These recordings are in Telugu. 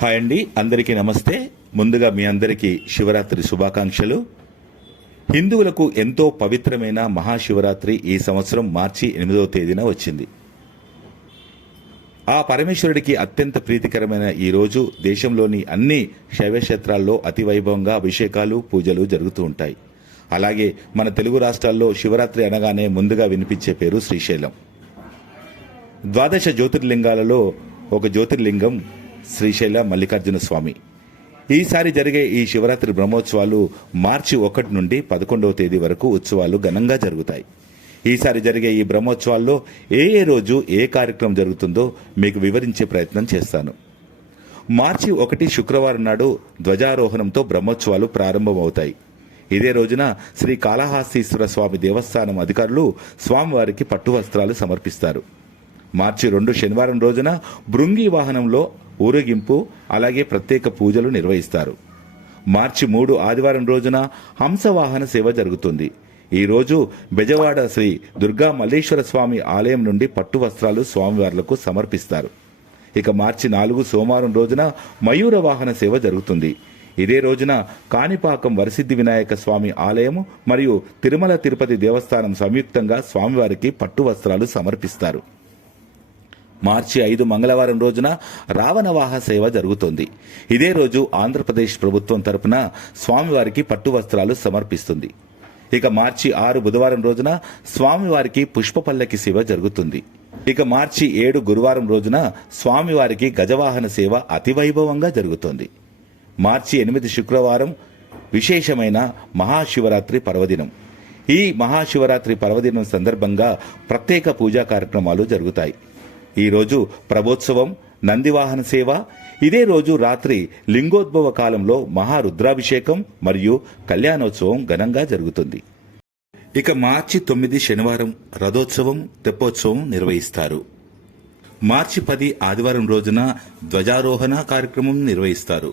హాయ్ అండి అందరికీ నమస్తే. ముందుగా మీ అందరికీ శివరాత్రి శుభాకాంక్షలు. హిందువులకు ఎంతో పవిత్రమైన మహాశివరాత్రి ఈ సంవత్సరం మార్చి ఎనిమిదవ తేదీన వచ్చింది. ఆ పరమేశ్వరుడికి అత్యంత ప్రీతికరమైన ఈ రోజు దేశంలోని అన్ని శైవక్షేత్రాల్లో అతి వైభవంగా అభిషేకాలు పూజలు జరుగుతూ ఉంటాయి. అలాగే మన తెలుగు రాష్ట్రాల్లో శివరాత్రి అనగానే ముందుగా వినిపించే పేరు శ్రీశైలం. ద్వాదశ జ్యోతిర్లింగాలలో ఒక జ్యోతిర్లింగం శ్రీశైల మల్లికార్జున స్వామి. ఈసారి జరిగే ఈ శివరాత్రి బ్రహ్మోత్సవాలు మార్చి ఒకటి నుండి పదకొండవ తేదీ వరకు ఉత్సవాలు ఘనంగా జరుగుతాయి. ఈసారి జరిగే ఈ బ్రహ్మోత్సవాల్లో ఏ ఏ రోజు ఏ కార్యక్రమం జరుగుతుందో మీకు వివరించే ప్రయత్నం చేస్తాను. మార్చి ఒకటి శుక్రవారం నాడు ధ్వజారోహణంతో బ్రహ్మోత్సవాలు ప్రారంభమవుతాయి. ఇదే రోజున శ్రీ కాళహాస్తీశ్వర స్వామి దేవస్థానం అధికారులు స్వామివారికి పట్టు వస్త్రాలు సమర్పిస్తారు. మార్చి రెండు శనివారం రోజున బృంగి వాహనంలో ఊరేగింపు అలాగే ప్రత్యేక పూజలు నిర్వహిస్తారు. మార్చి మూడు ఆదివారం రోజున హంసవాహన సేవ జరుగుతుంది. ఈరోజు బెజవాడ శ్రీ దుర్గా మల్లేశ్వర స్వామి ఆలయం నుండి పట్టు వస్త్రాలు స్వామివార్లకు సమర్పిస్తారు. ఇక మార్చి నాలుగు సోమవారం రోజున మయూర వాహన సేవ జరుగుతుంది. ఇదే రోజున కాణిపాకం వరసిద్ధి వినాయక స్వామి ఆలయం మరియు తిరుమల తిరుపతి దేవస్థానం సంయుక్తంగా స్వామివారికి పట్టు వస్త్రాలు సమర్పిస్తారు. మార్చి ఐదు మంగళవారం రోజున రావణవాహ సేవ జరుగుతోంది. ఇదే రోజు ఆంధ్రప్రదేశ్ ప్రభుత్వం తరపున స్వామివారికి పట్టు వస్త్రాలు సమర్పిస్తుంది. ఇక మార్చి ఆరు బుధవారం రోజున స్వామివారికి పుష్పపల్లకి సేవ జరుగుతుంది. ఇక మార్చి ఏడు గురువారం రోజున స్వామివారికి గజవాహన సేవ అతివైభవంగా జరుగుతోంది. మార్చి ఎనిమిది శుక్రవారం విశేషమైన మహాశివరాత్రి పర్వదినం. ఈ మహాశివరాత్రి పర్వదినం సందర్భంగా ప్రత్యేక పూజా కార్యక్రమాలు జరుగుతాయి. ఈరోజు ప్రభోత్సవం నందివాహన సేవ ఇదే రోజు రాత్రి లింగోద్భవ కాలంలో మహారుద్రాభిషేకం మరియు కళ్యాణోత్సవం ఘనంగా జరుగుతుంది. ఇక మార్చి తొమ్మిది శనివారం రథోత్సవం తెప్పోత్సవం నిర్వహిస్తారు. మార్చి పది ఆదివారం రోజున ధ్వజారోహణ కార్యక్రమం నిర్వహిస్తారు.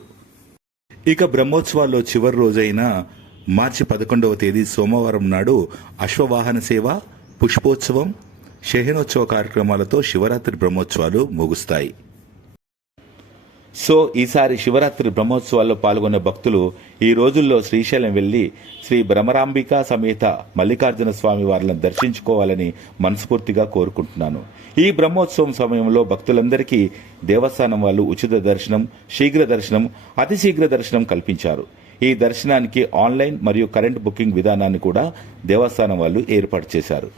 ఇక బ్రహ్మోత్సవాల్లో చివరి రోజైన మార్చి పదకొండవ తేదీ సోమవారం నాడు అశ్వవాహన సేవ పుష్పోత్సవం శయనోత్సవ కార్యక్రమాలతో శివరాత్రి బ్రహ్మోత్సవాలు ముగుస్తాయి. సో ఈసారి శివరాత్రి బ్రహ్మోత్సవాల్లో పాల్గొనే భక్తులు ఈ రోజుల్లో శ్రీశైలం వెళ్ళి శ్రీ భ్రమరాంబిక సమేత మల్లికార్జున స్వామి వారిని దర్శించుకోవాలని మనస్ఫూర్తిగా కోరుకుంటున్నాను. ఈ బ్రహ్మోత్సవం సమయంలో భక్తులందరికీ దేవస్థానం వాళ్ళు ఉచిత దర్శనం శీఘ్ర దర్శనం అతి శీఘ్ర దర్శనం కల్పించారు. ఈ దర్శనానికి ఆన్లైన్ మరియు కరెంట్ బుకింగ్ విధానాన్ని కూడా దేవస్థానం వాళ్ళు ఏర్పాటు చేశారు.